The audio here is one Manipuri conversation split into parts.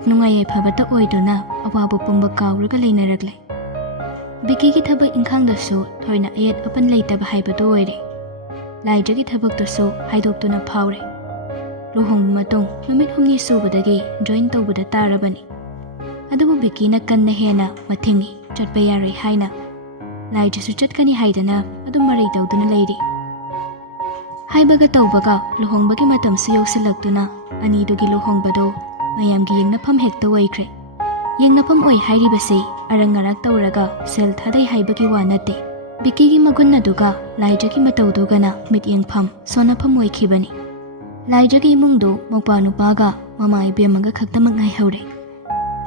ꯄꯨꯝꯅꯃꯛ ꯅꯨꯡꯉꯥꯏ ꯌꯥꯏꯐꯕꯇ ꯑꯣꯏꯗꯨꯅ ꯑꯋꯥꯕ ꯄꯨꯝꯕ ꯀꯥꯎꯔꯒ ꯂꯩꯅꯔꯛꯂꯦ꯫ ꯕꯤꯀꯤꯒꯤ ꯊꯕꯛ ꯏꯪꯈꯥꯡꯗꯁꯨ ꯊꯣꯏꯅ ꯑꯌꯦꯠ ꯑꯄꯟ ꯂꯩꯇꯕ ꯍꯥꯏꯕꯗꯨ ꯑꯣꯏꯔꯦ꯫ ꯂꯥꯏꯖꯒꯤ ꯊꯕꯛꯇꯨꯁꯨ ꯍꯥꯏꯗꯣꯛꯇꯨꯅ ꯐꯥꯎꯔꯦ꯫ ꯂꯨꯍꯣꯡꯕ ꯃꯇꯨꯡ ꯅꯨꯃꯤꯠ 6ꯅꯤ ꯁꯨꯕꯗꯒꯤ ꯖꯣꯏꯟ ꯇꯧꯕꯗ ꯇꯥꯔꯕꯅꯤ꯫ ꯑꯗꯨꯕꯨ ꯕꯤꯀꯤꯅ ꯀꯟꯅ ꯍꯦꯟꯅ ꯃꯊꯤꯡꯉꯤ ꯆꯠꯄ ꯌꯥꯔꯣꯏ ꯍꯥꯏꯅ꯫ ꯂꯥꯏꯖꯁꯨ ꯆꯠꯀꯅꯤ ꯍꯥꯏꯗꯅ ꯑꯗꯨꯝ ꯃꯔꯩ ꯇꯧꯗꯨꯅ ꯂꯩꯔꯤ꯫ ꯍꯥꯏꯕꯒ ꯇꯧꯕꯒ ꯂꯨꯍꯣꯡꯕꯒꯤ ꯃꯇꯝꯁꯨ ꯌꯧꯁꯤꯜꯂꯛꯇꯨꯅ ꯑꯅꯤꯗꯨꯒꯤ ꯂꯨꯍꯣꯡꯕꯗꯣ ꯃꯌꯥꯝꯒꯤ ꯌꯦꯡꯅꯐꯝ ꯍꯦꯛꯇ ꯑꯣꯏꯈ꯭ꯔꯦ꯫ ꯌꯦꯡꯅꯐꯝ ꯑꯣꯏ ꯍꯥꯏꯔꯤꯕꯁꯤ ꯑꯔꯪ ꯑꯔꯥꯛ ꯇꯧꯔꯒ ꯁꯦꯜ ꯊꯥꯗꯩ ꯍꯥꯏꯕꯒꯤ ꯋꯥ ꯅꯠꯇꯦ꯫ ꯕꯤꯀꯤꯒꯤ ꯃꯒꯨꯟ ꯑꯗꯨꯒ ꯂꯥꯏꯖꯒꯤ ꯃꯇꯧꯗꯨꯒꯅ ꯃꯤꯠꯌꯦꯡꯐꯝ ꯁꯣꯟꯅꯐꯝ ꯑꯣꯏꯈꯤꯕꯅꯤ꯫ ꯂꯥꯏꯖꯒꯤ ꯏꯃꯨꯡꯗꯨ ꯃꯧꯄꯥ ꯅꯨꯄꯥꯒ ꯃꯃꯥ ꯏꯕꯦꯝꯃꯒ ꯈꯛꯇꯃꯛ ꯉꯥꯏꯍꯧꯔꯦ꯫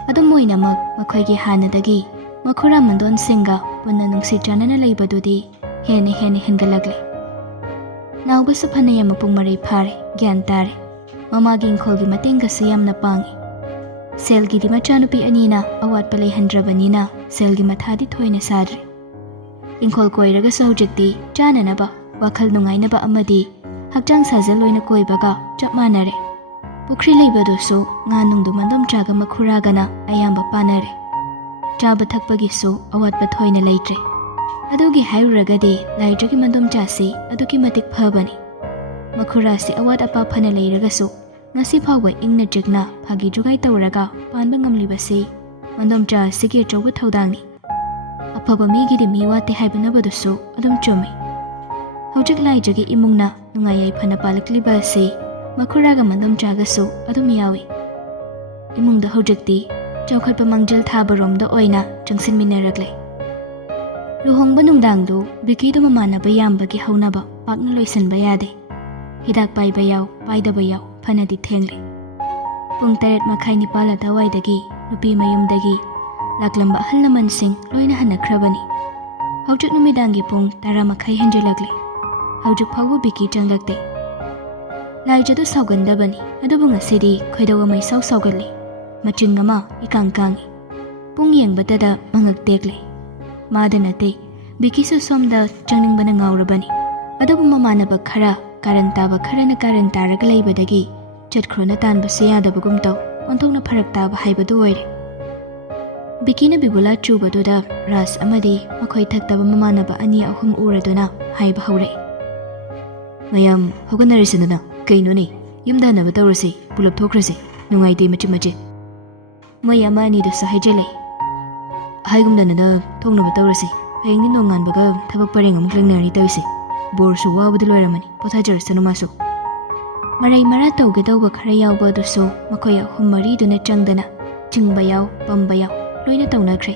ꯑꯗꯨꯝ ꯑꯣꯏꯅꯃꯛ ꯃꯈꯣꯏꯒꯤ ꯍꯥꯟꯅꯗꯒꯤ ꯃꯈꯨꯔꯥ ꯃꯟꯗꯣꯟꯁꯤꯡꯒ ꯄꯨꯟꯅ ꯅꯨꯡꯁꯤ ꯆꯥꯟꯅꯅ ꯂꯩꯕꯗꯨꯗꯤ ꯍꯦꯟꯅ ꯍꯦꯟꯒꯠꯂꯛꯂꯦ꯫ ꯅꯥꯎꯕꯁꯨ ꯐꯅꯌꯥꯝ ꯃꯄꯨꯡ ꯃꯔꯩ ꯐꯥꯔꯦ, ꯒ꯭ꯌꯥꯟ ꯇꯥꯔꯦ꯫ ꯃꯃꯥꯒꯤ ꯏꯪꯈꯣꯜꯒꯤ ꯃꯇꯦꯡꯒꯁꯨ ꯌꯥꯝꯅ ꯄꯥꯡꯉꯤ꯫ ꯁꯦꯜꯒꯤꯗꯤ ꯃꯆꯥꯅꯨꯄꯤ ꯑꯅꯤꯅ ꯑꯋꯥꯠꯄ ꯂꯩꯍꯟꯗ꯭ꯔꯕꯅꯤꯅ ꯁꯦꯜꯒꯤ ꯃꯊꯥꯗꯤ ꯊꯣꯏꯅ ꯁꯥꯗ꯭ꯔꯦ꯫ ꯏꯪꯈꯣꯜ ꯀꯣꯏꯔꯒꯁꯨ ꯍꯧꯖꯤꯛꯇꯤ ꯆꯥꯅꯅꯕ, ꯋꯥꯈꯜ ꯅꯨꯡꯉꯥꯏꯅꯕ ꯑꯃꯗꯤ ꯍꯛꯆꯥꯡ ꯁꯥꯖꯦꯜ ꯑꯣꯏꯅ ꯀꯣꯏꯕꯒ ꯆꯞ ꯃꯥꯟꯅꯔꯦ꯫ ꯄꯨꯈ꯭ꯔꯤ ꯂꯩꯕꯗꯨꯁꯨ ꯉꯥ ꯅꯨꯡꯗꯨ ꯃꯟꯗꯣꯝꯆꯥꯒ ꯃꯈꯨꯔꯥꯒꯅ ꯑꯌꯥꯝꯕ ꯄꯥꯅꯔꯦ꯫ ꯆꯥꯕ ꯊꯛꯄꯒꯤꯁꯨ ꯑꯋꯥꯠꯄ ꯊꯣꯏꯅ ꯂꯩꯇ꯭ꯔꯦ꯫ ꯑꯗꯨꯒꯤ ꯍꯥꯏꯔꯨꯔꯒꯗꯤ ꯂꯥꯏꯖꯒꯤ ꯃꯟꯗꯣꯝꯆꯥꯁꯤ ꯑꯗꯨꯛꯀꯤ ꯃꯇꯤꯛ ꯐꯕꯅꯤ꯫ ꯃꯈꯨꯔꯥꯁꯤ ꯑꯋꯥꯠ ꯑꯄꯥ ꯐꯅ ꯂꯩꯔꯒꯁꯨ ꯉꯁꯤ ꯐꯥꯎꯕ ꯏꯪꯅ ꯆꯤꯛꯅ ꯐꯥꯒꯤ ꯖꯨꯒꯥꯏ ꯇꯧꯔꯒ ꯄꯥꯟꯕ ꯉꯝꯂꯤꯕꯁꯤ ꯃꯟꯗꯣꯝꯆꯥ ꯑꯁꯤꯒꯤ ꯑꯆꯧꯕ ꯊꯧꯗꯥꯡꯅꯤ꯫ ꯑꯐꯕ ꯃꯤꯒꯤꯗꯤ ꯃꯤ ꯋꯥꯠꯇꯦ ꯍꯥꯏꯕꯅꯕꯗꯨꯁꯨ ꯑꯗꯨꯝ ꯆꯨꯝꯃꯤ꯫ ꯍꯧꯖꯤꯛ ꯂꯥꯏꯖꯒꯤ ꯏꯃꯨꯡꯅ ꯅꯨꯡꯉꯥꯏ ꯌꯥꯏꯐꯅ ꯄꯥꯜꯂꯛꯂꯤꯕ ꯑꯁꯤ ꯃꯈꯨꯔꯥꯒ ꯃꯟꯗꯣꯝꯆꯥꯒꯁꯨ ꯑꯗꯨꯝ ꯌꯥꯎꯏ꯫ ꯏꯃꯨꯡꯗ ꯍꯧꯖꯤꯛꯇꯤ ꯆꯥꯎꯈꯠꯄ ꯃꯥꯡꯖꯤꯜ ꯊꯥꯕꯔꯣꯝꯗ ꯑꯣꯏꯅ ꯆꯪꯁꯤꯟꯃꯤꯟꯅꯔꯛꯂꯦ꯫ ꯂꯨꯍꯣꯡꯕ ꯅꯨꯡꯗꯥꯡꯗꯨ ꯕꯤꯀꯤꯗꯨ ꯃꯃꯥꯟꯅꯕ ꯌꯥꯝꯕꯒꯤ ꯍꯧꯅꯕ ꯄꯥꯛꯅ ꯂꯣꯏꯁꯤꯟꯕ ꯌꯥꯗꯦ꯫ ꯍꯤꯗꯥꯛ ꯄꯥꯏꯕ ꯌꯥꯎ, ꯄꯥꯏꯗꯕ ꯌꯥꯎ, ꯐꯅꯗꯤ ꯊꯦꯡꯂꯦ꯫ ꯄꯨꯡ 8:30 ꯑꯗꯨꯋꯥꯏꯗꯒꯤ ꯅꯨꯄꯤ ꯃꯌꯨꯝꯗꯒꯤ ꯂꯥꯛꯂꯝꯕ ꯑꯍꯜ ꯂꯃꯟꯁꯤꯡ ꯂꯣꯏꯅ ꯍꯟꯅꯈ꯭ꯔꯕꯅꯤ꯫ ꯍꯧꯖꯤꯛ ꯅꯨꯃꯤꯗꯥꯡꯒꯤ ꯄꯨꯡ 10:30 ꯍꯦꯟꯖꯤꯜꯂꯛꯂꯦ꯫ ꯍꯧꯖꯤꯛ ꯐꯥꯎꯕ ꯕꯤꯀꯤ ꯆꯪꯂꯛꯇꯦ꯫ ꯂꯥꯏꯖꯗꯨ ꯁꯥꯎꯒꯟꯗꯕꯅꯤ, ꯑꯗꯨꯕꯨ ꯉꯁꯤꯗꯤ ꯈꯣꯏꯗꯧ ꯑꯃ ꯏꯁꯥꯎ ꯁꯥꯎꯒꯠꯂꯤ꯫ ꯃꯆꯤꯡ ꯑꯃ ꯏꯀꯥꯡ ꯀꯥꯡꯉꯤ꯫ ꯄꯨꯡ ꯌꯦꯡꯕꯗꯗ ꯃꯉꯛ ꯇꯦꯛꯂꯦ꯫ ꯃꯥꯗ ꯅꯠꯇꯦ, ꯕꯤꯀꯤꯁꯨ ꯁꯣꯝꯗ ꯆꯪꯅꯤꯡꯕꯅ ꯉꯥꯎꯔꯕꯅꯤ꯫ ꯑꯗꯨꯕꯨ ꯃꯃꯥꯟꯅꯕ ꯈꯔ, ꯀꯥꯔꯟ ꯇꯥꯕ ꯈꯔꯅ ꯀꯥꯔꯟ ꯇꯥꯔꯒ ꯂꯩꯕꯗꯒꯤ ꯆꯠꯈ꯭ꯔꯣꯅ ꯇꯥꯟꯕꯁꯨ ꯌꯥꯗꯕꯒꯨꯝ ꯇꯧ, ꯑꯣꯟꯊꯣꯛꯅ ꯐꯔꯛ ꯇꯥꯕ ꯍꯥꯏꯕꯗꯨ ꯑꯣꯏꯔꯦ꯫ ꯕꯤꯀꯤꯅ ꯕꯤꯕꯨꯂꯥ ꯆꯨꯕꯗꯨꯗ ꯔꯥꯖ ꯑꯃꯗꯤ ꯃꯈꯣꯏ ꯊꯛꯇꯕ ꯃꯃꯥꯟꯅꯕ 2-3 ꯎꯔꯗꯨꯅ ꯍꯥꯏꯕ ꯍꯧꯔꯛꯏ꯫ "ꯃꯌꯥꯝ ꯍꯧꯒꯠꯅꯔꯤꯁꯤꯅ ꯀꯩꯅꯣꯅꯦ? ꯌꯨꯝꯗ ꯍꯟꯅꯕ ꯇꯧꯔꯁꯤ, ꯄꯨꯂꯞ ꯊꯣꯛꯈ꯭ꯔꯁꯤ, ꯅꯨꯡꯉꯥꯏꯇꯦ ꯃꯆꯤꯠ ꯃꯆꯤꯠ." ꯃꯣꯏ 1-2ꯗꯨꯁꯨ ꯍꯥꯏꯖꯤꯜꯂꯛꯏ꯫ "ꯍꯥꯏꯒꯨꯝꯗꯅ ꯊꯣꯛꯅꯕ ꯇꯧꯔꯁꯤ, ꯍꯌꯦꯡꯗꯤ ꯅꯣꯡꯉꯥꯟꯕꯒ ꯊꯕꯛ ꯄꯔꯦꯡ ꯑꯃꯨꯛ ꯂꯦꯡꯅꯔꯅꯤ ꯇꯧꯔꯤꯁꯦ꯫ ꯕꯣꯔꯁꯨ ꯋꯥꯕꯗ ꯂꯣꯏꯔꯝꯃꯅꯤ, ꯄꯣꯊꯥꯖꯔꯁꯅꯨ ꯃꯥꯁꯨ." ꯃꯔꯩ ꯃꯔꯥ ꯇꯧꯒꯗꯧꯕ ꯈꯔ ꯌꯥꯎꯕ ꯑꯗꯨꯁꯨ ꯃꯈꯣꯏ 3-4ꯗꯨꯅ ꯆꯪꯗꯅ ꯆꯤꯡꯕ ꯌꯥꯎ, ꯄꯝꯕ ꯌꯥꯎ, ꯂꯣꯏꯅ ꯇꯧꯅꯈ꯭ꯔꯦ꯫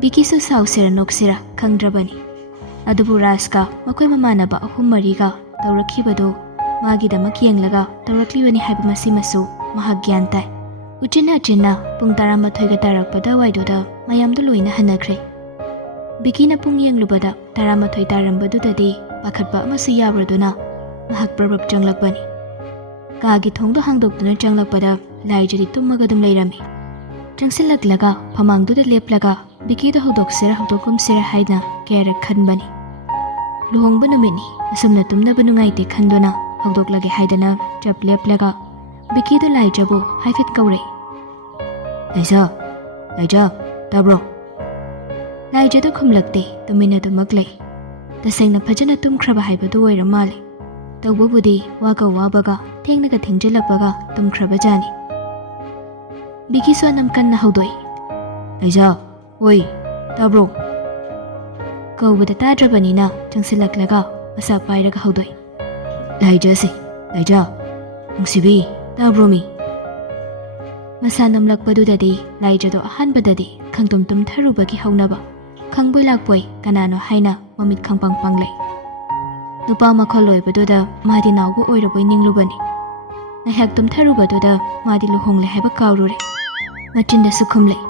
ꯕꯤꯀꯤꯁꯨ ꯁꯥꯎꯁꯤꯔ ꯅꯣꯛꯁꯤꯔ ꯈꯪꯗ꯭ꯔꯕꯅꯤ꯫ ꯑꯗꯨꯕꯨ ꯔꯥꯖꯀ ꯃꯈꯣꯏ ꯃꯃꯥꯟꯅꯕ 3-4ꯒ ꯇꯧꯔꯛꯈꯤꯕꯗꯨ ꯃꯥꯒꯤꯗꯃꯛ ꯌꯦꯡꯂꯒ ꯇꯧꯔꯛꯂꯤꯕꯅꯤ ꯍꯥꯏꯕ ꯃꯁꯤꯃꯁꯨ ꯃꯍꯥꯛ ꯒ꯭ꯌꯥꯟ ꯇꯥꯏ꯫ ꯎꯆꯤꯟ ꯅꯥꯆꯤꯟꯅ ꯄꯨꯡ 11 ꯇꯥꯔꯛꯄꯗ ꯋꯥꯏꯗꯨꯗ ꯃꯌꯥꯝꯗꯨ ꯂꯣꯏꯅ ꯍꯟꯅꯈ꯭ꯔꯦ꯫ ꯕꯤꯀꯤꯅ ꯄꯨꯡ ꯌꯦꯡꯂꯨꯕꯗ 11 ꯇꯥꯔꯝꯕꯗꯨꯗꯗꯤ ꯄꯥꯈꯠꯄ ꯑꯃꯁꯨ ꯌꯥꯎꯔꯗꯨꯅ ꯃꯍꯥꯛ ꯄ꯭ꯔꯞ ꯆꯪꯂꯛꯄꯅꯤ꯫ ꯀꯥꯒꯤ ꯊꯣꯡꯗꯣ ꯍꯥꯡꯗꯣꯛꯇꯨꯅ ꯆꯪꯂꯛꯄꯗ ꯂꯥꯏꯖꯗꯤ ꯇꯨꯝꯃꯒ ꯑꯗꯨꯝ ꯂꯩꯔꯝꯃꯤ꯫ ꯆꯪꯁꯤꯜꯂꯛꯂꯒ ꯐꯃꯥꯡꯗꯨꯗ ꯂꯦꯞꯂꯒ ꯕꯤꯀꯤꯗꯣ ꯍꯧꯗꯣꯛꯁꯤꯔ ꯍꯧꯗꯣꯛꯀꯨꯝꯁꯤꯔ ꯍꯥꯏꯅ ꯀꯌꯥꯔꯛ ꯈꯟꯕꯅꯤ꯫ ꯂꯨꯍꯣꯡꯕ ꯅꯨꯃꯤꯠꯅꯤ, ꯑꯁꯨꯝꯅ ꯇꯨꯝꯅꯕ ꯅꯨꯡꯉꯥꯏꯇꯦ ꯈꯟꯗꯨꯅ ꯍꯧꯗꯣꯛꯂꯒꯦ ꯍꯥꯏꯗꯅ ꯆꯞ ꯂꯦꯞꯂꯒ ꯕꯤꯀꯤꯗꯣ ꯂꯥꯏꯖꯕꯨ ꯍꯥꯏꯐꯦꯠ ꯀꯧꯔꯛꯏ꯫ "ꯂꯥꯏꯖ, ꯂꯥꯏꯖ, ꯇꯥꯕ꯭ꯔꯣ?" ꯂꯥꯏꯖꯗꯣ ꯈꯨꯝꯂꯛꯇꯦ, ꯇꯨꯃꯤꯟꯅ ꯑꯗꯨꯃꯛ ꯂꯩ꯫ ꯇꯁꯦꯡꯅ ꯐꯖꯅ ꯇꯨꯝꯈ꯭ꯔꯕ ꯍꯥꯏꯕꯗꯨ ꯑꯣꯏꯔ ꯃꯥꯜꯂꯦ꯫ ꯇꯧꯕꯕꯨꯗꯤ ꯋꯥꯒ ꯋꯥꯕꯒ ꯊꯦꯡꯅꯒ ꯊꯦꯡꯖꯤꯜꯂꯛꯄꯒ ꯇꯨꯝꯈ꯭ꯔꯕꯖꯥꯠꯅꯤ꯫ ꯕꯤꯀꯤꯁꯨ ꯑꯅꯝ ꯀꯟꯅ ꯍꯧꯗꯣꯛꯏ꯫ "ꯂꯥꯏꯖ, ꯑꯣꯏ, ꯇꯥꯕ꯭ꯔꯣ?" ꯀꯧꯕꯗ ꯇꯥꯗ꯭ꯔꯕꯅꯤꯅ ꯆꯪꯁꯤꯜꯂꯛꯂꯒ ꯃꯁꯥ ꯄꯥꯏꯔꯒ ꯍꯧꯗꯣꯛꯏ꯫ "ꯂꯥꯏꯖꯁꯦ, ꯂꯥꯏꯖ, ꯅꯨꯡꯁꯤꯕꯤ, ꯇꯥꯕ꯭ꯔꯣ ꯃꯤ?" ꯃꯁꯥ ꯅꯝꯂꯛꯄꯗꯨꯗꯗꯤ ꯂꯥꯏꯖꯗꯣ ꯑꯍꯥꯟꯕꯗꯗꯤ ꯈꯪꯇꯨꯝ ꯇꯨꯝꯊꯔꯨꯕꯒꯤ ꯍꯧꯅꯕ, ꯈꯪꯕꯣꯏ ꯂꯥꯛꯄꯣꯏ ꯀꯅꯥꯅꯣ ꯍꯥꯏꯅ ꯃꯃꯤꯠ ꯈꯪꯄꯥꯡ ꯄꯥꯡꯂꯩ꯫ ꯅꯨꯄꯥ ꯃꯈꯣꯜ ꯑꯣꯏꯕꯗꯨꯗ ꯃꯥꯗꯤ ꯅꯥꯎꯕ ꯑꯣꯏꯔꯕꯣꯏ ꯅꯤꯡꯂꯨꯕꯅꯤ꯫ ꯉꯥꯏꯍꯥꯛ ꯇꯨꯝꯊꯔꯨꯕꯗꯨꯗ ꯃꯥꯗꯤ ꯂꯨꯍꯣꯡꯂꯦ ꯍꯥꯏꯕ ꯀꯥꯎꯔꯨꯔꯦ꯫ ꯃꯆꯤꯟꯗꯁꯨ ꯈꯨꯝꯂꯩ꯫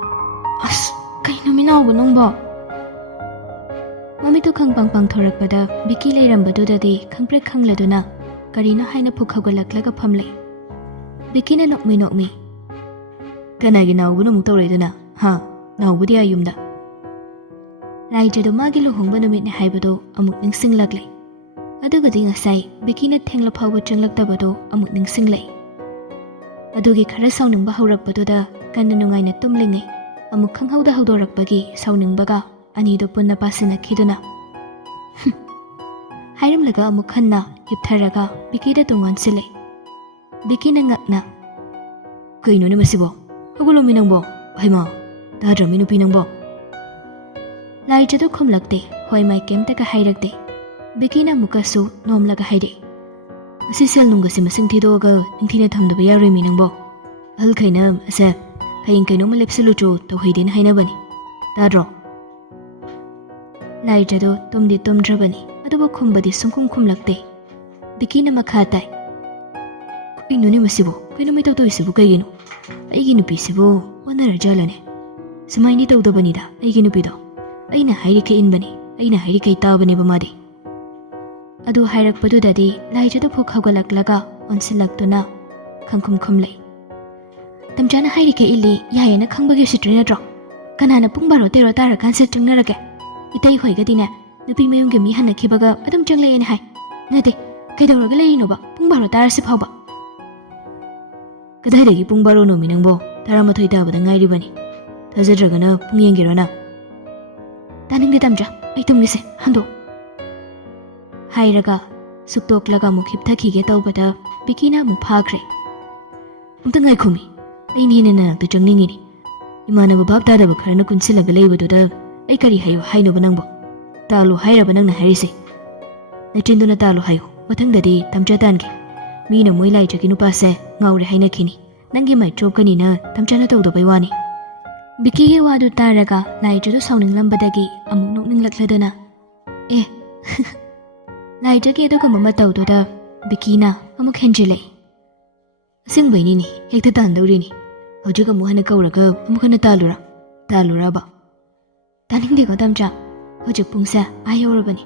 "ꯑꯁ, ꯀꯩꯅꯣ ꯃꯤꯅꯥꯎꯕ ꯅꯪꯕꯣ?" ꯃꯃꯤꯠꯇꯨ ꯈꯪꯄꯥꯡ ꯄꯥꯡꯊꯣꯔꯛꯄꯗ ꯕꯤꯀꯤ ꯂꯩꯔꯝꯕꯗꯨꯗꯗꯤ ꯈꯪꯄ꯭ꯔꯦꯛ ꯈꯪꯂꯗꯨꯅ ꯀꯔꯤꯅꯣ ꯍꯥꯏꯅ ꯄꯨꯛ ꯍꯧꯒꯠꯂꯛꯂꯒ ꯐꯝꯂꯩ꯫ ꯕꯤꯀꯤꯅ ꯅꯣꯛꯃꯤ, "ꯀꯅꯥꯒꯤ ꯅꯥꯎꯕꯅ ꯑꯃꯨꯛ ꯇꯧꯔꯛꯏꯗꯨꯅ? ꯍꯥ, ꯅꯥꯎꯕꯗꯤ ꯑꯥ ꯌꯨꯝꯗ." ꯂꯥꯏꯖꯗꯣ ꯃꯥꯒꯤ ꯂꯨꯍꯣꯡꯕ ꯅꯨꯃꯤꯠꯅꯤ ꯍꯥꯏꯕꯗꯨ ꯑꯃꯨꯛ ꯅꯤꯡꯁꯤꯡꯂꯛꯂꯦ꯫ ꯑꯗꯨꯒꯗꯤ ꯉꯁꯥꯏ ꯕꯤꯀꯤꯅ ꯊꯦꯡꯂ ꯐꯥꯎꯕ ꯆꯪꯂꯛꯇꯕꯗꯨ ꯑꯃꯨꯛ ꯅꯤꯡꯁꯤꯡꯂꯛꯏ꯫ ꯑꯗꯨꯒꯤ ꯈꯔ ꯁꯥꯎꯅꯤꯡꯕ ꯍꯧꯔꯛꯄꯗꯨꯗ ꯀꯟꯅ ꯅꯨꯡꯉꯥꯏꯅ ꯇꯨꯝꯂꯤꯉꯩ ꯑꯃꯨꯛ ꯈꯪꯍꯧꯗ ꯍꯧꯗꯣꯔꯛꯄꯒꯤ ꯁꯥꯎꯅꯤꯡꯕꯒ ꯑꯅꯤꯗꯨ ꯄꯨꯟꯅ ꯄꯥꯁꯤꯟꯅꯈꯤꯗꯨꯅ ꯍꯥꯏꯔꯝꯂꯒ ꯑꯃꯨꯛ ꯍꯟꯅ ꯍꯤꯞꯊꯔꯒ ꯕꯤꯀꯤꯗ ꯇꯨꯡꯑꯣꯟꯁꯤꯜꯂꯦ꯫ ꯕꯤꯀꯤꯅ ꯉꯛꯅ "ꯀꯩꯅꯣꯅꯦ ꯃꯁꯤꯕꯣ? ꯍꯧꯒꯠꯂꯣꯃꯤ ꯅꯪꯕꯣ, ꯍꯩꯃꯥ ꯇꯥꯗ꯭ꯔꯃꯤ ꯅꯨꯄꯤ ꯅꯪꯕꯣ?" ꯂꯥꯏꯖꯗꯨ ꯈꯨꯝꯂꯛꯇꯦ, ꯍꯣꯏ ꯃꯥꯏ ꯀꯩꯝꯇꯒ ꯍꯥꯏꯔꯛꯇꯦ꯫ ꯕꯤꯀꯤꯅ ꯑꯃꯨꯛꯀꯁꯨ ꯅꯣꯝꯂꯒ ꯍꯥꯏꯔꯛꯏ "ꯉꯁꯤ ꯁꯦꯜ ꯅꯨꯡꯒꯁꯦ ꯃꯁꯤꯡ ꯊꯤꯗꯣꯛꯑꯒ ꯅꯤꯡꯊꯤꯅ ꯊꯝꯗꯕ ꯌꯥꯔꯣꯏꯃꯤ ꯅꯪꯕꯣ꯫ ꯑꯍꯜꯈꯩꯅ ꯑꯁꯦ ꯍꯌꯦꯡ ꯀꯩꯅꯣꯝꯃ ꯂꯦꯞꯁꯤꯜꯂꯨꯆꯣ ꯇꯧꯍꯩꯗꯦꯅ ꯍꯥꯏꯅꯕꯅꯤ, ꯇꯥꯗ꯭ꯔꯣ?" ꯂꯥꯏꯖꯗꯣ ꯇꯨꯝꯗꯤ ꯇꯨꯝꯗ꯭ꯔꯕꯅꯤ, ꯑꯗꯨꯕꯨ ꯈꯨꯝꯕꯗꯤ ꯁꯨꯡꯈꯨꯝ ꯈꯨꯝꯂꯛꯇꯦ꯫ ꯕꯤꯀꯤꯅ ꯃꯈꯥ ꯇꯥꯏ "ꯀꯩꯅꯣꯅꯦ ꯃꯁꯤꯕꯣ? ꯀꯩꯅꯣ ꯃꯩ ꯇꯧꯗꯣꯏꯁꯤꯕꯨ ꯀꯩꯒꯤꯅꯣ? ꯑꯩꯒꯤ ꯅꯨꯄꯤꯁꯤꯕꯨ ꯑꯣꯟꯅꯔꯖꯥꯠꯂꯅꯦ? ꯁꯨꯃꯥꯏꯅꯗꯤ ꯇꯧꯗꯕꯅꯤꯗ ꯑꯩꯒꯤ ꯅꯨꯄꯤꯗꯣ. ꯑꯩꯅ ꯍꯥꯏꯔꯤꯈꯩ ꯏꯟꯕꯅꯤ, ꯑꯩꯅ ꯍꯥꯏꯔꯤꯈꯩ ꯇꯥꯕꯅꯦꯕ ꯃꯥꯗꯤ." ꯑꯗꯨ ꯍꯥꯏꯔꯛꯄꯗꯨꯗꯗꯤ ꯂꯥꯏꯖꯗꯨ ꯐꯨꯛ ꯍꯧꯒꯠꯂꯛꯂꯒ ꯑꯣꯟꯁꯤꯜꯂꯛꯇꯨꯅ ꯈꯪꯈꯨꯝ ꯈꯨꯝꯂꯩ "ꯇꯝꯆꯥꯅ ꯍꯥꯏꯔꯤꯈꯩ ꯏꯜꯂꯤ ꯌꯥꯏꯌꯦꯅ ꯈꯪꯕꯒꯤ ꯎꯁꯤꯠꯇ꯭ꯔꯤ ꯅꯠꯇ꯭ꯔꯣ? ꯀꯅꯥꯅ ꯄꯨꯡ 12-13 ꯇꯥꯔꯀꯥꯟꯁꯤꯗ ꯆꯪꯅꯔꯒꯦ? ꯏꯇꯩ ꯍꯣꯏꯒꯗꯤꯅꯦ ꯅꯨꯄꯤ ꯃꯌꯨꯝꯒꯤ ꯃꯤ ꯍꯟꯅꯈꯤꯕꯒ ꯑꯗꯨꯝ ꯆꯪꯂꯛꯑꯦꯅ ꯍꯥꯏ. ꯅꯠꯇꯦ, ꯀꯩꯗꯧꯔꯒ ꯂꯩꯔꯤꯅꯣꯕ ꯄꯨꯡ 12 ꯇꯥꯔꯁꯤ ꯐꯥꯎꯕ?" "ꯀꯗꯥꯏꯗꯒꯤ ꯄꯨꯡ 12ꯅꯣꯃꯤ ꯅꯪꯕꯣ? 12 ꯇꯥꯕꯗ ꯉꯥꯏꯔꯤꯕꯅꯤ. ꯊꯥꯖꯗ꯭ꯔꯒꯅ ꯄꯨꯡ ꯌꯦꯡꯒꯦꯔꯣ ꯅꯪ?" "ꯇꯥꯅꯤꯡꯗꯦ ꯇꯝꯆꯥ, ꯑꯩ ꯇꯨꯝꯒꯦꯁꯦ, ꯍꯟꯗꯣꯛ." ꯍꯥꯏꯔꯒ ꯁꯨꯛꯇꯣꯛꯂꯒ ꯑꯃꯨꯛ ꯍꯤꯞꯊꯈꯤꯒꯦ ꯇꯧꯕꯗ ꯕꯤꯀꯤꯅ ꯑꯃꯨꯛ ꯐꯥꯈ꯭ꯔꯦ꯫ "ꯑꯝꯇ ꯉꯥꯏꯈꯣꯃꯤ, ꯑꯩꯅ ꯍꯦꯟꯅ ꯅꯅꯥꯛꯇ ꯆꯪꯅꯤꯡꯉꯤꯅꯤ. ꯏꯃꯥꯟꯅꯕ ꯚꯥꯞ ꯇꯥꯗꯕ ꯈꯔꯅ ꯀꯨꯟꯁꯤꯜꯂꯒ ꯂꯩꯕꯗꯨꯗ ꯑꯩ ꯀꯔꯤ ꯍꯥꯏꯌꯨ ꯍꯥꯏꯅꯣꯕ ꯅꯪꯕꯣ? ꯇꯥꯜꯂꯣ ꯍꯥꯏꯔꯕ ꯅꯪꯅ ꯍꯥꯏꯔꯤꯁꯦ? ꯅꯆꯤꯟꯗꯨꯅ ꯇꯥꯜꯂꯣ ꯍꯥꯏꯌꯨ, ꯃꯊꯪꯗꯗꯤ ꯇꯝꯆꯥ ꯇꯥꯟꯒꯦ. ꯃꯤꯅ ꯃꯣꯏ ꯂꯥꯏꯖꯒꯤ ꯅꯨꯄꯥꯁꯦ ꯉꯥꯎꯔꯦ ꯍꯥꯏꯅꯈꯤꯅꯤ. ꯅꯪꯒꯤ ꯃꯥꯏ ꯆꯣꯞꯀꯅꯤꯅ ꯇꯝꯆꯥꯅ ꯇꯧꯗꯕꯩ ꯋꯥꯅꯤ." ꯕꯤꯀꯤꯒꯤ ꯋꯥꯗꯨ ꯇꯥꯔꯒ ꯂꯥꯏꯖꯗꯨ ꯁꯥꯎꯅꯤꯡꯂꯝꯕꯗꯒꯤ ꯑꯃꯨꯛ ꯅꯣꯛꯅꯤꯡꯂꯛꯂꯗꯨꯅ ꯂꯥꯏꯖꯒꯤ ꯑꯗꯨꯒꯨꯝꯕ ꯃꯇꯧꯗꯨꯗ ꯕꯤꯀꯤꯅ ꯑꯃꯨꯛ ꯍꯦꯟꯖꯤꯜꯂꯛꯏ "ꯑꯁꯦꯡꯕꯩꯅꯤꯅꯦ, ꯍꯦꯛꯇ ꯇꯥꯟꯗꯧꯔꯤꯅꯤ. ꯍꯧꯖꯤꯛ ꯑꯃꯨꯛ ꯍꯟꯅ ꯀꯧꯔꯒ ꯑꯃꯨꯛ ꯍꯟꯅ ꯇꯥꯜꯂꯨꯔꯕ?" "ꯇꯥꯅꯤꯡꯗꯦꯀꯣ ꯇꯝꯆꯥ, ꯍꯧꯖꯤꯛ ꯄꯨꯡꯁꯦ ꯌꯧꯔꯕꯅꯤ.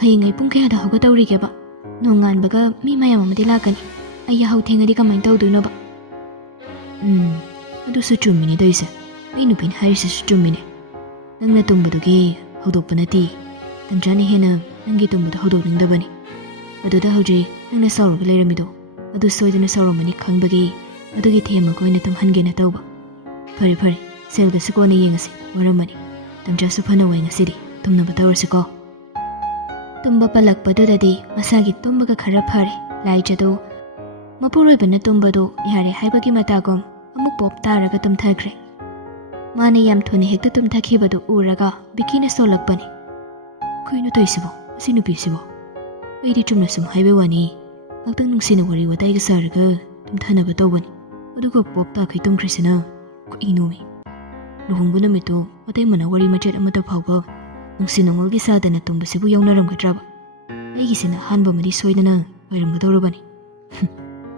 ꯍꯌꯦꯡ ꯑꯩ ꯄꯨꯡ ꯀꯌꯥꯗ ꯍꯧꯒꯠꯇꯧꯔꯤꯒꯦꯕ? ꯅꯣꯡꯉꯥꯟꯕꯒ ꯃꯤ ꯃꯌꯥꯝ ꯑꯃꯗꯤ ꯂꯥꯛꯀꯅꯤ. ꯑꯩ ꯌꯥꯍꯧ ꯊꯦꯡꯉꯗꯤ ꯀꯃꯥꯏꯅ ꯇꯧꯗꯣꯏꯅꯣꯕ?" ꯑꯗꯨꯁꯨ ꯆꯨꯝꯃꯤꯅꯦ ꯇꯧꯏꯁꯦ. ꯑꯩ ꯅꯨꯄꯤꯅ ꯍꯥꯏꯔꯤꯁꯤꯁꯨ ꯆꯨꯝꯃꯤꯅꯦ. ꯅꯪꯅ ꯇꯨꯝꯕꯗꯨꯒꯤ ꯍꯧꯗꯣꯛꯄ ꯅꯠꯇꯦ. ꯇꯝꯆꯥꯅ ꯍꯦꯟꯅ ꯅꯪꯒꯤ ꯇꯨꯝꯕꯗꯣ ꯍꯧꯗꯣꯛꯅꯤꯡꯗꯕꯅꯤ. ꯑꯗꯨꯗ ꯍꯧꯖꯤꯛ ꯅꯪꯅ ꯁꯥꯎꯔꯒ ꯂꯩꯔꯝꯃꯤꯗꯣ ꯑꯗꯨ ꯁꯣꯏꯗꯅ ꯁꯥꯎꯔꯝꯃꯅꯤ ꯈꯪꯕꯒꯤ ꯑꯗꯨꯒꯤ ꯊꯦꯝꯃꯒ ꯑꯣꯏꯅ ꯇꯨꯝꯍꯟꯒꯦꯅ ꯇꯧꯕ. ꯐꯔꯦ ꯐꯔꯦ, ꯁꯦꯜꯗꯁꯨ ꯀꯣꯟꯅ ꯌꯦꯡꯉꯁꯤ, ꯋꯥꯔꯝꯃꯅꯤ. ꯇꯝꯆꯥꯁꯨ ꯐꯅ ꯋꯥꯏ ꯉꯁꯤꯗꯤ, ꯇꯨꯝꯅꯕ ꯇꯧꯔꯁꯤꯀꯣ." ꯇꯨꯝꯕ ꯄꯜꯂꯛꯄꯗꯨꯗꯗꯤ ꯃꯁꯥꯒꯤ ꯇꯨꯝꯕꯒ ꯈꯔ ꯐꯔꯦ. ꯂꯥꯏꯖꯗꯨ ꯃꯄꯨꯔꯣꯏꯕꯅ ꯇꯨꯝꯕꯗꯨ ꯌꯥꯔꯦ ꯍꯥꯏꯕꯒꯤ ꯃꯇꯥꯒꯨꯝ ꯑꯃꯨꯛ ꯄꯣꯞ ꯇꯥꯔꯒ ꯇꯨꯝꯊꯈ꯭ꯔꯦ꯫ ꯃꯥꯅ ꯌꯥꯝ ꯊꯨꯅ ꯍꯦꯛꯇ ꯇꯨꯝꯊꯈꯤꯕꯗꯨ ꯎꯔꯒ ꯕꯤꯀꯤꯅ ꯁꯣꯜꯂꯛꯄꯅꯤ "ꯀꯩꯅꯣ ꯇꯧꯏꯁꯤꯕꯣ, ꯑꯁꯤ ꯅꯨꯄꯤꯁꯤꯕꯣ? ꯑꯩꯗꯤ ꯆꯨꯝꯅ ꯁꯨꯝ ꯍꯥꯏꯕꯩ ꯋꯥꯅꯤ. ꯉꯥꯛꯇꯪ ꯅꯨꯡꯁꯤꯅ ꯋꯥꯔꯤ ꯋꯥꯇꯥꯏꯒ ꯁꯥꯔꯒ ꯇꯨꯝꯊꯅꯕ ꯇꯧꯕꯅꯤ. ꯑꯗꯨꯒ ꯄꯣꯞ ꯇꯥꯈꯩ ꯇꯨꯝꯈ꯭ꯔꯤꯁꯤꯅ ꯀꯩꯅꯣꯃꯤ? ꯂꯨꯍꯣꯡꯕ ꯅꯨꯃꯤꯠꯇꯣ ꯃꯇꯩ ꯃꯅꯥꯎ ꯋꯥꯔꯤ ꯃꯆꯦꯠ ꯑꯃꯠꯇ ꯐꯥꯎꯕ ꯅꯨꯡꯁꯤ ꯅꯨꯡꯉꯣꯜꯒꯤ ꯁꯥꯗꯅ ꯇꯨꯝꯕꯁꯤꯕꯨ ꯌꯥꯎꯅꯔꯝꯒꯗ꯭ꯔꯕ? ꯑꯩꯒꯤꯁꯤꯅ ꯑꯍꯥꯟꯕ ꯑꯃꯗꯤ ꯁꯣꯏꯗꯅ ꯑꯣꯏꯔꯝꯒꯗꯧꯔꯕꯅꯤ.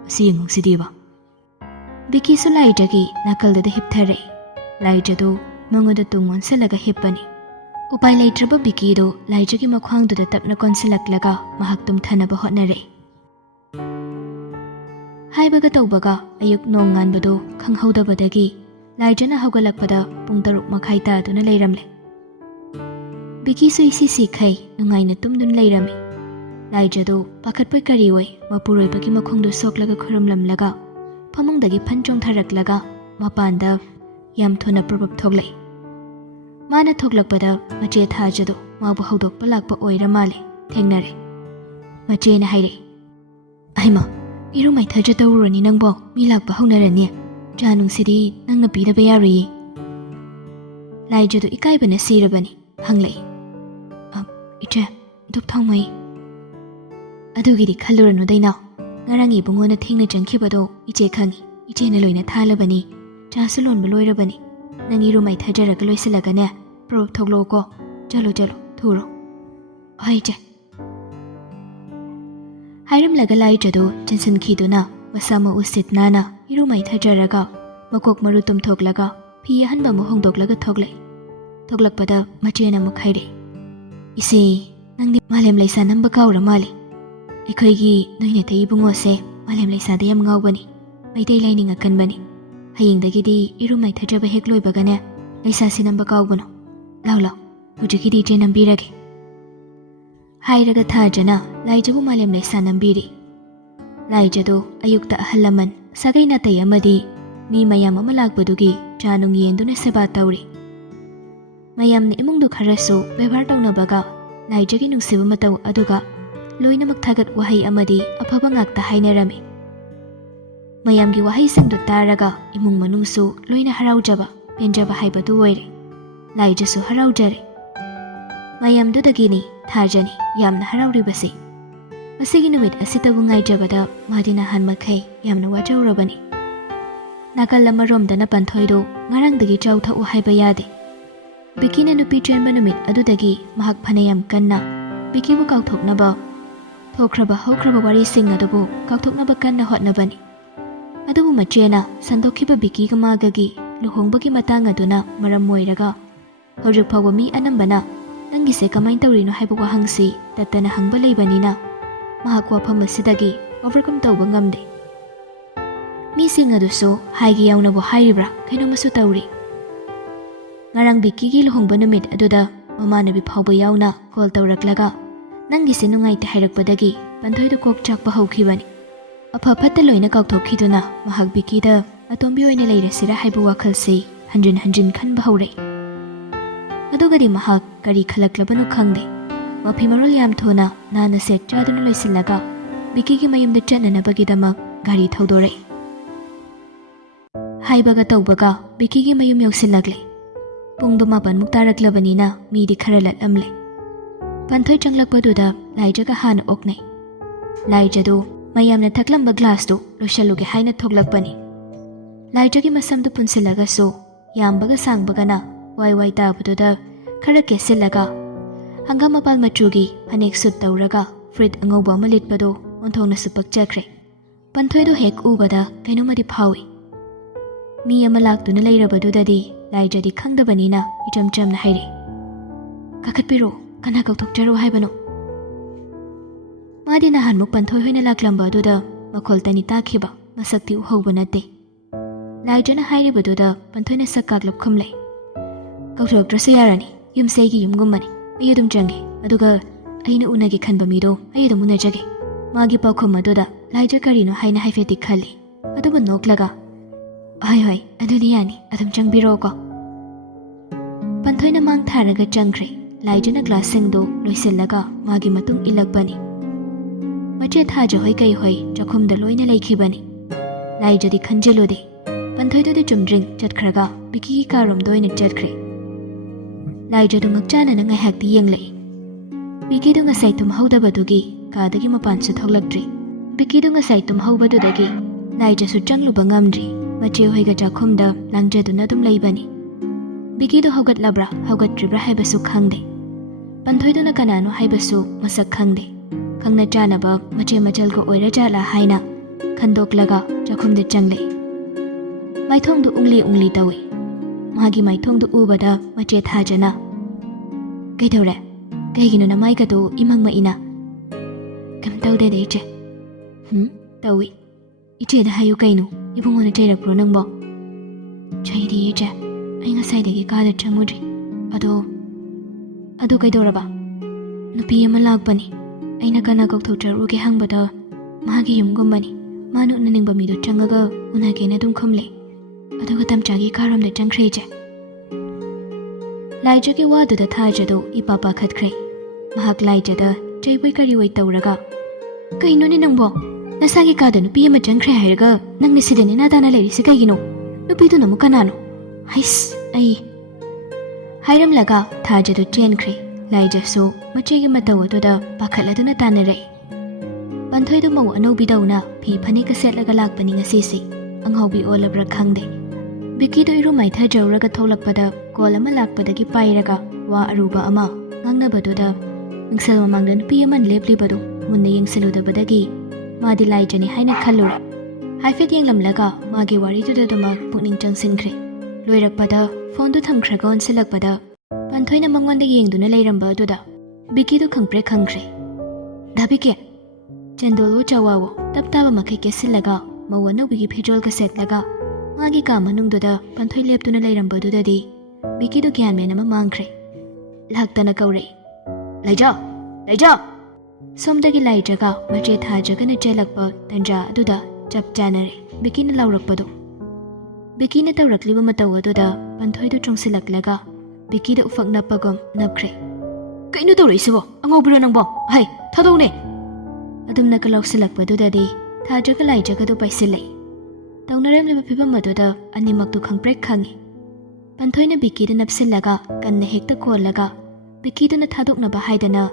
ꯑꯁꯤ ꯌꯦꯡꯉꯨꯁꯤꯗꯤꯕ." ꯕꯤꯀꯤꯁꯨ ꯂꯥꯏꯖꯒꯤ ꯅꯥꯀꯜꯗꯨꯗ ꯍꯤꯞꯊꯔꯛꯏ. ꯂꯥꯏꯖꯗꯨ ꯃꯉꯣꯟꯗ ꯇꯨꯡ ꯑꯣꯟꯁꯤꯜꯂꯒ ꯍꯤꯞꯄꯅꯤ꯫ ꯎꯄꯥꯏ ꯂꯩꯇ꯭ꯔꯕ ꯕꯤꯀꯤꯗꯨ ꯂꯥꯏꯖꯒꯤ ꯃꯈ꯭ꯋꯥꯡꯗꯨꯗ ꯇꯞꯅ ꯀꯣꯟꯁꯤꯜꯂꯛꯂꯒ ꯃꯍꯥꯛ ꯇꯨꯝꯊꯅꯕ ꯍꯣꯠꯅꯔꯛꯏ꯫ ꯍꯥꯏꯕꯒ ꯇꯧꯕꯒ ꯑꯌꯨꯛ ꯅꯣꯡ ꯉꯥꯟꯕꯗꯨ ꯈꯪꯍꯧꯗꯕꯗꯒꯤ ꯂꯥꯏꯖꯅ ꯍꯧꯒꯠꯂꯛꯄꯗ ꯄꯨꯡ 6:30 ꯇꯥꯗꯨꯅ ꯂꯩꯔꯝꯂꯦ꯫ ꯕꯤꯀꯤꯁꯨ ꯏꯁꯤꯁꯤꯈꯩ ꯅꯨꯡꯉꯥꯏꯅ ꯇꯨꯝꯗꯨꯅ ꯂꯩꯔꯝꯃꯤ꯫ ꯂꯥꯏꯖꯗꯨ ꯄꯥꯈꯠꯄꯣꯏ ꯀꯔꯤꯑꯣꯏ ꯃꯄꯨꯔꯣꯏꯕꯒꯤ ꯃꯈꯣꯡꯗꯨ ꯁꯣꯛꯂꯒ ꯈꯨꯔꯨꯝꯂꯝꯂꯒ ꯐꯃꯨꯡꯗꯒꯤ ꯐꯟ ꯆꯣꯡꯊꯔꯛꯂꯒ ꯃꯄꯥꯟꯗ ꯌꯥꯝ ꯊꯨꯅ ꯄ꯭ꯔꯕꯞ ꯊꯣꯛꯂꯛꯏ꯫ ꯃꯥꯅ ꯊꯣꯛꯂꯛꯄꯗ ꯃꯆꯦ ꯊꯥꯖꯗꯨ ꯃꯥꯕꯨ ꯍꯧꯗꯣꯛꯄ ꯂꯥꯛꯄ ꯑꯣꯏꯔ ꯃꯥꯜꯂꯦ ꯊꯦꯡꯅꯔꯦ꯫ ꯃꯆꯦꯅ ꯍꯥꯏꯔꯛꯏ "ꯑꯩꯃ, ꯏꯔꯨ ꯃꯥꯏꯊꯖ ꯇꯧꯔꯨꯔꯅꯤ ꯅꯪꯕꯣ, ꯃꯤ ꯂꯥꯛꯄ ꯍꯧꯅꯔꯅꯤ. ꯆꯥ ꯅꯨꯡꯁꯤꯗꯤ ꯅꯪꯅ ꯄꯤꯗꯕ ꯌꯥꯔꯣꯏꯌꯦ." ꯂꯥꯏꯖꯗꯨ ꯏꯀꯥꯏꯕꯅ ꯁꯤꯔꯕꯅꯤ, ꯍꯪꯂꯛꯏ "ꯏꯆꯦ, ꯙꯨꯞ ꯊꯥꯎꯃꯩ?" "ꯑꯗꯨꯒꯤꯗꯤ ꯈꯜꯂꯨꯔꯅꯨ ꯗꯩꯅꯥꯎ. ꯉꯔꯥꯡ ꯏꯕꯨꯡꯉꯣꯅ ꯊꯦꯡꯅ ꯆꯪꯈꯤꯕꯗꯣ ꯏꯆꯦ ꯈꯪꯉꯤ. ꯏꯆꯦꯅ ꯂꯣꯏꯅ ꯊꯥꯜꯂꯕꯅꯤ. ꯆꯥꯁꯨ ꯂꯣꯟꯕ ꯂꯣꯏꯔꯕꯅꯤ. ꯅꯪ ꯏꯔꯨ ꯃꯥꯏꯊꯖꯔꯒ ꯂꯣꯏꯁꯤꯜꯂꯒꯅꯦ ꯄ꯭ꯔꯕꯞ ꯊꯣꯛꯂꯛꯑꯣꯀꯣ. ꯆꯠꯂꯣ ꯊꯨꯔꯣ." "ꯍꯣꯏ ꯏꯆꯦ." ꯍꯥꯏꯔꯝꯂꯒ ꯂꯥꯏꯖꯗꯨ ꯆꯦꯟꯁꯤꯟꯈꯤꯗꯨꯅ ꯃꯁꯥ ꯃꯎ ꯁꯤꯠ ꯅꯥꯟꯅ ꯏꯔꯨ ꯃꯥꯏꯊꯖꯔꯒ ꯃꯀꯣꯛ ꯃꯔꯨ ꯇꯨꯝꯊꯣꯛꯂꯒ ꯐꯤ ꯑꯍꯟꯕ ꯑꯃꯨꯛ ꯍꯣꯡꯗꯣꯛꯂꯒ ꯊꯣꯛꯂꯛꯏ꯫ ꯊꯣꯛꯂꯛꯄꯗ ꯃꯆꯦꯅ ꯑꯃꯨꯛ ꯍꯥꯏꯔꯛꯏ "ꯏꯆꯦ, ꯅꯪꯗꯤ ꯃꯥꯂꯦꯝ ꯂꯩꯁꯥ ꯅꯝꯕ ꯀꯥꯎꯔ ꯃꯥꯜꯂꯦ. ꯑꯩꯈꯣꯏꯒꯤ ꯅꯣꯏ ꯅꯇꯩ ꯏꯕꯨꯡꯉꯣꯁꯦ ꯃꯥꯂꯦꯝ ꯂꯩꯁꯥꯗ ꯌꯥꯝ ꯉꯥꯎꯕꯅꯤ. ꯃꯩꯇꯩ ꯂꯥꯏꯅꯤꯡ ꯑꯀꯟꯕꯅꯤ. ꯍꯌꯦꯡꯗꯒꯤꯗꯤ ꯏꯔꯨ ꯃꯥꯏꯊꯖꯕ ꯍꯦꯛ ꯂꯣꯏꯕꯒꯅꯦ ꯂꯩꯁꯥꯁꯤ ꯅꯝꯕ ꯀꯥꯎꯒꯅꯨ. ꯂꯥꯎ, ꯍꯧꯖꯤꯛꯀꯤꯗꯤ ꯏꯆꯦ ꯅꯝꯕꯤꯔꯒꯦ." ꯍꯥꯏꯔꯒ ꯊꯥꯖꯅ ꯂꯥꯏꯖꯕꯨ ꯃꯥꯂꯦꯝ ꯂꯩꯁꯥ ꯅꯝꯕꯤꯔꯤ꯫ ꯂꯥꯏꯖꯗꯨ ꯑꯌꯨꯛꯇ ꯑꯍꯜ ꯂꯃꯟ sagai natai amadi mi mayam ama lakpadugi chanung yenduna seba tauri. Mayam ni imungdu kharasu bebar tawnabaga laijagi nungsiba matau aduga loinamak thagat wahai amadi afaba ngakta hainarami. Mayamgi wahai singdu taraga imung manungsu loina haraujaba penjaba haibadu oire. Laijasu haraujare. Mayamdudagini thajani yamna harauribasi. Masigi numit asitabu ngaijabada madina hanmakhai yamna wajaurabani. Nakal amaromdana panthoido ngarangdagi chawthau haiba yade. Bikina nupi chenba numit adudagi mahak phanayam kanna bikibu kauthoknaba thokraba hokraba wari sing adubu kauthoknaba kanna hotnabani. Adubu machena sandokhiba bikiga magagi luhongbagi matang aduna maram moiraga hojik phawba mi anambana nangise kamain tawrino haiba wahangsi tattana hangba leibanina mahak wafam asidagi overcome tawba ngamde. Mi sing adusu haigi yaunabu hairibra kainomasu tawri. Ngarang bikigi luhongba numit aduda mamanabi phawba yauna call tawraklaga nangise nungaite hairakpadagi panthoidu kok chakpa hawkhibani. Apha phatta loina kauthokkhiduna mahak bikida atombi oina leirasira haiba wakhalse hanjin hanjin khanba haurai. Adugadi mahak kari khalaklabanu khangde. Mafi marol yam thona nana set chaduna loisillaga bikigi mayumda chatnanabagidamak gari thaudorai. Haibaga tawbaga bikigi mayum yausillagle. Pungdu mapan muktaraklabanina midi khara latlamle. Panthoi changlakpaduda laijaga hana oknai. Laijadu mayamna thaklamba glass du loshaluge haina thoklakpani. Laijagi masamdu punsilaga so yambaga sangbagana wai tabaduda khara kesillaga hangama pal machugi phanek sut tawraga frit angauba ama litpado onthongna supak chakre. Panthoidu hek ubada kainomadi phawi. Mi ama laktuna leirabadudadi laijadi khangdabanina ichamchamna haire. Kakatpiro kana kauthokcharo haibano. Madi nahanmuk panthoi hoina laklamba aduda makoltani takhiba masakti uhauba nate. Laijana hairibaduda panthoina sakkaklap khumlai. Kauthoktrasu yarani yumseigi yumgummani ayudum change aduga aina unagi khanba mido ayudum unajage. Magi paukhum aduda laija karino haina haifeti khali. Aduba noklaga Hoi aduni yani adum changbiro ko. Panthoina mang tharaga changkhre. Laijana glass singdo loisillaga magi matung ilakbani. Mache thaja hoi kai hoi chakhumda loina leikhibani. Laijadi khanjelode. Panthoidudi chumdring chatkhraga biki karom doina chatkre. Laijadu ngakchana na ngaihakti yenglei. Bikidu ngasai tumhaudabadugi kadagi mapansu thoklaktri. Bikidu ngasai tumhaubadudagi laijasu changluba ngamdri. Mache hoiga chakhumda langjaduna dum leibani. Bikidu haugatlabra haugatribra haibasu khangde. Panthoiduna kanano haibasu masak khangde. Khangna chanaba mache machalgo oira jala haina khandoklaga chakhumda changle. Maithongdu ungli tawi. Magi maithongdu ubada mache thajana. Kaidore kaigino na maikadu imangma ina. Kam tawde de iche. Tawi. Iche da hayu kainu. Ibungona chairakpro nangbo. Chaidi iche. Ai ngasaidagi kada chamudri. Ado kaidoraba. Nupi ama lakpani. Aina kana kauthokcharuge hangbada magi yumgumbani. Manu unaningba mido changaga unagena dum khumle. Aduga tamchagi karamda changkhreje. Laijagi waduda thajado ipapa khatkre. Mahak laijada chaiboi kariwai tawraga. Kainoni nangbo. Nasagi kada nupi ama changkhre hairaga nangni sidani nadana leirisi kaigino. Nupidu namu kanano. Hais ai. Hairamlaga thajado chenkhre. Laijasu machegi matau aduda pakhaladuna tanare. Panthoidu mau anobidawna phi phanika setlaga lakpani ngasisi anghaubi olabra khangde. Bikido irumai thajawraga tholakpada kol ama lakpadagi pairaga wa aruba ama ngangnabaduda nungsal mamangda nupi aman leplibadu munna yengsaludabadagi madi laijani haina khallure. Haifet yenglamlaga magi waridudaduma pukning changsinkhre. Loirakpada phone du thamkhraga onsilakpada Panthoina mangwanda yengduna leiramba aduda Bikidu khangpre khangkhre. Dabike Chendolo chawawo taptaba makai kesillaga mawana wigi phejol ka setlaga magi ka manungduda panthoi leptuna leiramba dudadi Bikidu gyanmen ama mangkhre. Laktana kaure. Laija Somdagi laijaga mache thajagana chelakpa tanja aduda ꯆꯞ ꯆꯥꯅꯔꯦ ꯕꯤꯀꯤꯅ ꯂꯥꯎꯔꯛꯄꯗꯣ꯫ ꯕꯤꯀꯤꯅ ꯇꯧꯔꯛꯂꯤꯕ ꯃꯇꯧ ꯑꯗꯨꯗ ꯄꯟꯊꯣꯏꯗꯨ ꯆꯣꯡꯁꯤꯜꯂꯛꯂꯒ ꯕꯤꯀꯤꯗ ꯎꯐꯛ ꯅꯞꯄꯒꯨꯝ ꯅꯞꯈ꯭ꯔꯦ꯫ ꯀꯩꯅꯣ ꯇꯧꯔꯛꯏꯁꯤꯕꯣ? ꯑꯉꯧꯕꯤꯔꯣ ꯅꯪꯕꯣ? ꯍꯩ ꯊꯥꯗꯣꯛꯅꯦ! ꯑꯗꯨꯝꯅꯒ ꯂꯥꯎꯁꯤꯜꯂꯛꯄꯗꯨꯗꯗꯤ ꯊꯥꯖꯒ ꯂꯥꯏꯖꯒꯗꯣ ꯄꯥꯏꯁꯤꯜꯂꯛꯏ꯫ ꯇꯧꯅꯔꯝꯂꯤꯕ ꯐꯤꯕꯝ ꯑꯗꯨꯗ ꯑꯅꯤꯃꯛꯇꯨ ꯈꯪꯄ꯭ꯔꯦꯛ ꯈꯪꯉꯤ꯫ ꯄꯟꯊꯣꯏꯅ ꯕꯤꯀꯤꯗ ꯅꯞꯁꯤꯜꯂꯒ ꯀꯟꯅ ꯍꯦꯛꯇ ꯀꯣꯜꯂꯒ ꯕꯤꯀꯤꯗꯨꯅ ꯊꯥꯗꯣꯛꯅꯕ ꯍꯥꯏꯗꯅ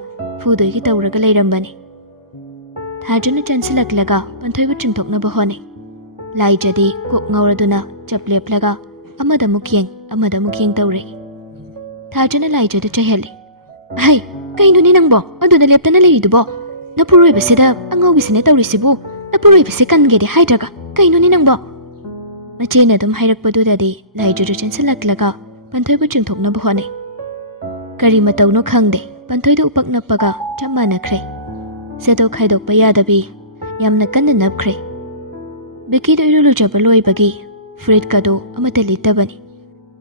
ꯐꯨꯗꯣꯏꯒꯤ ꯇꯧꯔꯒ ꯂꯩꯔꯝꯕꯅꯤ꯫ ꯊꯥꯖꯅ ꯆꯪꯁꯤꯜꯂꯛꯂꯒ ꯄꯟꯊꯣꯏꯕꯨ ꯆꯤꯡꯊꯣꯛꯅꯕ ꯍꯣꯠꯅꯩ꯫ ꯂꯥꯏꯖꯗꯤ ꯀꯣꯛ ꯉꯥꯎꯔꯗꯨꯅ ꯆꯞ ꯂꯦꯞꯂꯒ ꯑꯃꯗ ꯑꯃꯨꯛ ꯌꯦꯡ ꯇꯧꯔꯛꯏ꯫ ꯊꯥꯖꯅ ꯂꯥꯏꯖꯗꯨ ꯆꯩꯍꯜꯂꯤ꯫ ꯍꯩ ꯀꯩꯅꯣꯅꯦ ꯅꯪꯕꯣ ꯑꯗꯨꯗ ꯂꯦꯞꯇꯅ ꯂꯩꯔꯤꯗꯨꯕꯣ? ꯅꯄꯨꯔꯣꯏꯕꯁꯤꯗ ꯑꯉꯧꯕꯤꯁꯤꯅꯦ ꯇꯧꯔꯤꯁꯤꯕꯨ? ꯅꯄꯨꯔꯣꯏꯕꯁꯤ ꯀꯟꯒꯦꯗꯤ ꯍꯥꯏꯗ꯭ꯔꯒ ꯀꯩꯅꯣꯅꯦ ꯅꯪꯕꯣ? ꯃꯆꯦꯅ ꯑꯗꯨꯝ ꯍꯥꯏꯔꯛꯄꯗꯨꯗꯗꯤ ꯂꯥꯏꯖꯗꯨ ꯆꯦꯟꯁꯤꯜꯂꯛꯂꯒ ꯄꯟꯊꯣꯏꯕꯨ ꯆꯤꯡꯊꯣꯛꯅꯕ ꯍꯣꯠꯅꯩ꯫ ꯀꯔꯤ ꯃꯇꯧꯅꯣ ꯈꯪꯗꯦ ꯄꯟꯊꯣꯏꯗ ꯎꯄꯛ ꯅꯞꯄꯒ ꯆꯞ ꯃꯥꯟꯅꯈ꯭ꯔꯦ꯫ ꯁꯦꯗꯣꯛ ꯈꯥꯏꯗꯣꯛꯄ ꯌꯥꯗꯕꯤ ꯌꯥꯝꯅ ꯀꯟꯅ ꯅꯞꯈ꯭ꯔꯦ꯫ ꯕꯤꯀꯤꯗ ꯏꯔꯨ ꯂꯨꯖꯕ ꯂꯣꯏꯕꯒꯤ ꯐꯨꯔꯤꯠꯀꯗꯣ ꯑꯃꯠꯇ ꯂꯤꯠꯇꯕꯅꯤ꯫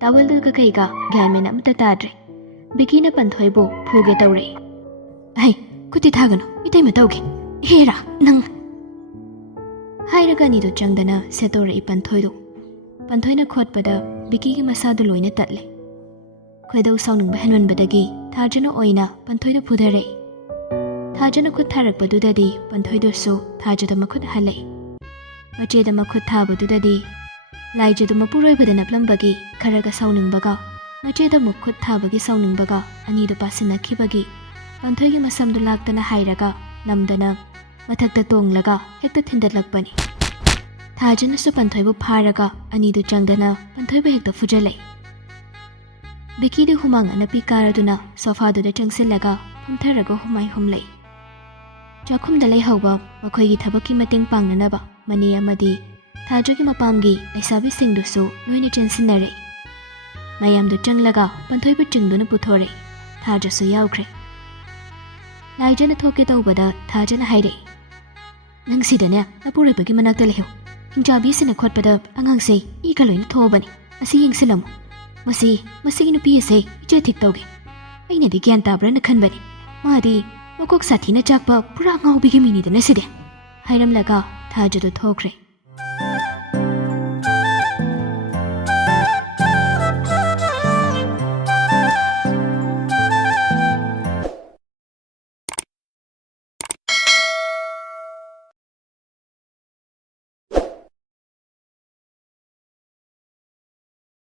ꯇꯥꯋꯜꯗꯨꯒ ꯀꯩꯒ ꯒ꯭ꯌꯥꯟ ꯃꯦꯟ ꯑꯃꯠꯇ ꯇꯥꯗ꯭ꯔꯦ꯫ ꯕꯤꯀꯤꯅ ꯄꯟꯊꯣꯏꯕꯨ ꯐꯨꯒꯦ ꯇꯧꯔꯛꯏ꯫ ꯑꯩ ꯈꯨꯠꯇꯤ ꯊꯥꯒꯅꯨ ꯏꯇꯩꯃ ꯇꯧꯒꯦ ꯍꯦꯔꯥ ꯅꯪ ꯍꯥꯏꯔꯒ ꯑꯅꯤꯗꯨ ꯆꯪꯗꯅ ꯁꯦꯠꯇꯣꯔꯛꯏ ꯄꯟꯊꯣꯏꯗꯨ꯫ ꯄꯟꯊꯣꯏꯅ ꯈꯣꯠꯄꯗ ꯕꯤꯀꯤꯒꯤ ꯃꯁꯥꯗꯨ ꯂꯣꯏꯅ ꯇꯠꯂꯦ꯫ ꯈꯣꯏꯗꯧ ꯁꯥꯎꯅꯤꯡꯕ ꯍꯦꯟꯃꯟꯕꯗꯒꯤ ꯊꯥꯖꯅ ꯑꯣꯏꯅ ꯄꯟꯊꯣꯏꯗ ꯐꯨꯊꯔꯛꯏ꯫ ꯊꯥꯖꯅ ꯈꯨꯠ ꯊꯥꯔꯛꯄꯗꯨꯗꯗꯤ ꯄꯟꯊꯣꯏꯗꯨꯁꯨ ꯊꯥꯖꯗ ꯃꯈꯨꯠ ꯍꯜꯂꯛꯏ꯫ ꯃꯆꯦꯗ ꯃꯈꯨꯠ ꯊꯥꯕꯗꯨꯗꯗꯤ ꯂꯥꯏꯖꯗꯨ ꯃꯄꯨꯔꯣꯏꯕꯗ ꯅꯞꯂꯝꯕꯒꯤ ꯈꯔꯒ ꯁꯥꯎꯅꯤꯡꯕꯒ ꯃꯆꯦꯗ ꯑꯃꯨꯛ ꯈꯨꯠ ꯊꯥꯕꯒꯤ ꯁꯥꯎꯅꯤꯡꯕꯒ ꯑꯅꯤꯗꯨ ꯄꯥꯁꯤꯟꯅꯈꯤꯕꯒꯤ ꯄꯟꯊꯣꯏꯒꯤ ꯃꯁꯝꯗꯨ ꯂꯥꯛꯇꯅ ꯍꯥꯏꯔꯒ ꯅꯝꯗꯅ ꯃꯊꯛꯇ ꯇꯣꯡꯂꯒ ꯍꯦꯛꯇ ꯊꯤꯟꯗꯠꯂꯛꯄꯅꯤ꯫ ꯊꯥꯖꯅꯁꯨ ꯄꯟꯊꯣꯏꯕꯨ ꯐꯥꯔꯒ ꯑꯅꯤꯗꯨ ꯆꯪꯗꯅ ꯄꯟꯊꯣꯏꯕꯨ ꯍꯦꯛꯇ ꯐꯨꯖꯜꯂꯛꯏ꯫ ꯕꯤꯀꯤꯗꯤ ꯍꯨꯃꯥꯡ ꯑꯅꯞꯄꯤ ꯀꯥꯔꯗꯨꯅ ꯁꯣꯐꯥꯗꯨꯗ ꯆꯪꯁꯤꯜꯂꯒ ꯐꯝꯊꯔꯒ ꯍꯨꯃꯥꯏ ꯍꯨꯝꯂꯛꯏ꯫ ꯆꯥꯛꯈꯨꯝꯗ ꯂꯩꯍꯧꯕ ꯃꯈꯣꯏꯒꯤ ꯊꯕꯛꯀꯤ ꯃꯇꯦꯡ ꯄꯥꯡꯅꯅꯕ ꯃꯅꯦ ꯑꯃꯗꯤ ꯊꯥꯖꯒꯤ ꯃꯄꯥꯝꯒꯤ ꯂꯩꯁꯥꯕꯤꯁꯤꯡꯗꯨꯁꯨ ꯂꯣꯏꯅ ꯆꯦꯟꯁꯤꯟꯅꯔꯛꯏ꯫ ꯃꯌꯥꯝꯗꯨ ꯆꯪꯂꯒ ꯄꯟꯊꯣꯏꯕꯨ ꯆꯤꯡꯗꯨꯅ ꯄꯨꯊꯣꯔꯛꯏ꯫ ꯊꯥꯖꯁꯨ ꯌꯥꯎꯈ꯭ꯔꯦ꯫ ꯂꯥꯏꯖꯅ ꯊꯣꯛꯀꯦ ꯇꯧꯕꯗ ꯊꯥꯖꯅ ꯍꯥꯏꯔꯛꯏ꯫ ꯅꯪ ꯁꯤꯗꯅꯦ ꯅꯄꯨꯔꯣꯏꯕꯒꯤ ꯃꯅꯥꯛꯇ ꯂꯩꯍꯧ꯫ ꯍꯤꯡꯆꯥꯕꯤꯁꯤꯅ ꯈꯣꯠꯄꯗ ꯑꯉꯥꯡꯁꯦ ꯏꯒ ꯂꯣꯏꯅ ꯊꯣꯛꯑꯕꯅꯤ꯫ ꯑꯁꯤ ꯌꯦꯡꯁꯤꯜꯂꯝꯃꯨ꯫ ꯃꯁꯤꯒꯤ ꯅꯨꯄꯤ ꯑꯁꯦ ꯏꯆꯦ ꯊꯤꯛ ꯇꯧꯒꯦ꯫ ꯑꯩꯅꯗꯤ ꯒ꯭ꯌꯥꯟ ꯇꯥꯕ꯭ꯔꯅ ꯈꯟꯕꯅꯤ꯫ ꯃꯥꯗꯤ ꯃꯀꯣꯛ ꯁꯥꯊꯤꯅ ꯆꯥꯛꯄ ꯄꯨꯔꯥ ꯉꯥꯎꯕꯤꯒꯤ ꯃꯤꯅꯤꯗꯅ ꯁꯤꯗꯤ ꯍꯥꯏꯔꯝꯂꯒ ꯊꯥꯖꯗꯨ ꯊꯣꯛꯈ꯭ꯔꯦ꯫